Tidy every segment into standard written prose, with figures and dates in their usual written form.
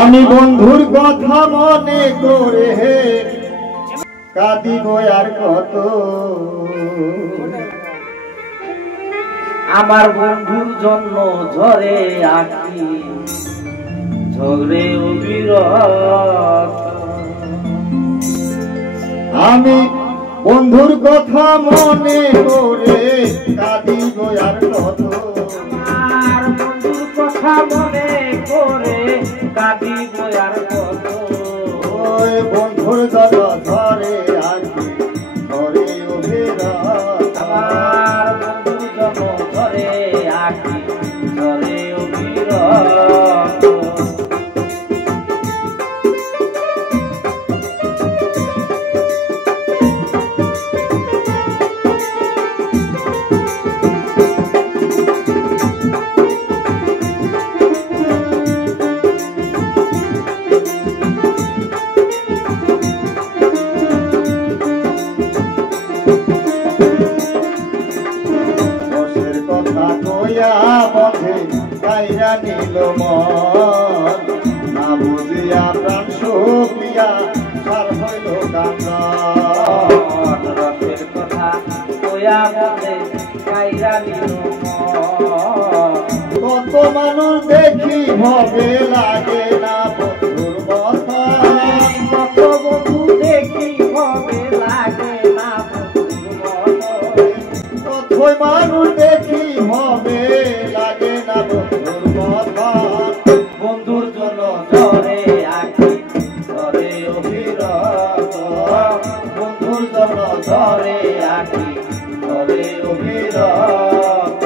আমি বন্ধুর কথা মনে করে কাঁদিব আর কত। আমার বন্ধুর জন্য ঝরে আঁকি ঝরে অবিরত। আমি বন্ধুর কথা মনে করে কাঁদিব আর কত। আমার বন্ধুর কথা মনে করে কাঁদিব আর কত। ওই বন্ধুর জন্য ঝরে আঁকি ঝরে অবিরত। আমার বন্ধুর জন্য ঝরে আঁকি ঝরে অবিরত। বন্ধে কাইরা নিল মন না বুঝিয়া প্রাণ শুকিয়া সার হইল কান্দন। রথের কথা কইয়া বন্ধে কাইরা নিল মন। কত মানুষ দেখি হবে লাগে না বন্ধুর মতো। কত বন্ধু দেখি হবে লাগে না বন্ধুর মতো। কত মানুষ দেখি হবে লাগে না বন্ধুর মতো। বন্ধুর জন্য ঝরে আঁকি ঝরে অবিরত। বন্ধুর জন্য ঝরে আঁকি ঝরে অবিরত।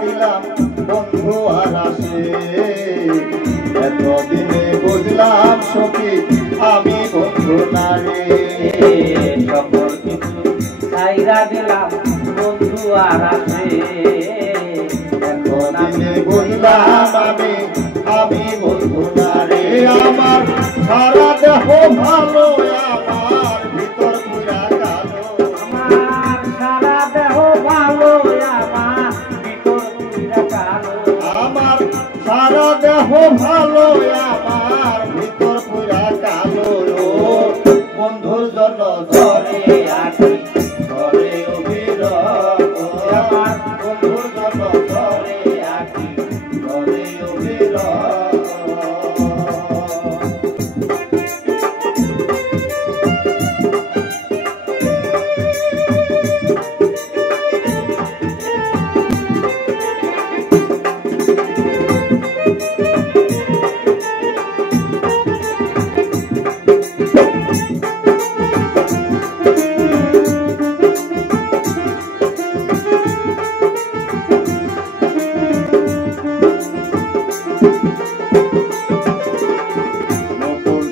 দিলাম বন্ধু আর আসে এতদিনে বুঝলাম সখী আমি বন্ধু নারে। সকল কিছু ছাইরা দিলাম বন্ধু আর আসে এতদিনে বুঝলাম আমি বন্ধু নারে। আমার সারা দেহ ভালো আমার ভিতর পুরা কালো। আমার সারা দেহ ভালো আমার ভিতর পুরা কালো। আমার সারা দেহ ভালো আমার ভিতর পুরা কালো। বন্ধুর জন্য ঝরে আঁকি ঝরে অবিরত। আমার বন্ধুর জন্য ঝরে আঁকি ঝরে অবিরত।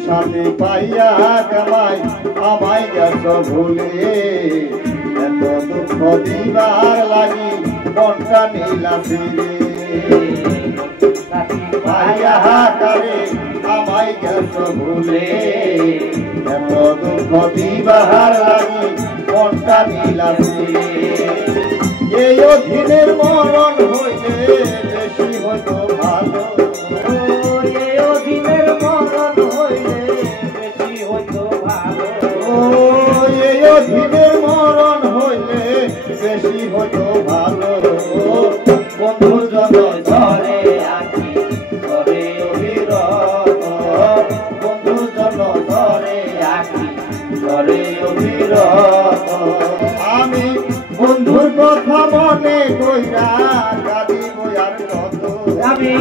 সাথে পাইয়া কামাই আমায় গেছ ভুলে এত দুঃখ দিবার লাগি মনটা নীলা ফিরে। পাইয়া কারে আমায় গেছ ভুলে এত দুঃখ দিবার লাগি মনটা নীলা ফিরে। এই অধীনের মরণ হইলে বেশি হইতো ভালো। অধীনের মরণ হইলে বেশি হইতো ভালো। বন্ধুর জন্য ঝরে আঁকি ঝরে অবিরত। বন্ধুর জন্য ঝরে আঁকি ঝরে অবিরত। আমি বন্ধুর কথা মনে কইরা কাঁদিব আর কত। আমি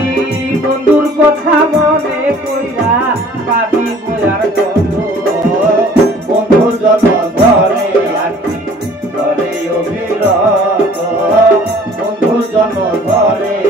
বন্ধুর কথা মনে কইরা কাঁদিব আর কত। বন্ধুর জন্য ঝরে আঁকি ঝরে অভিরত বন্ধুর জন্য ধরে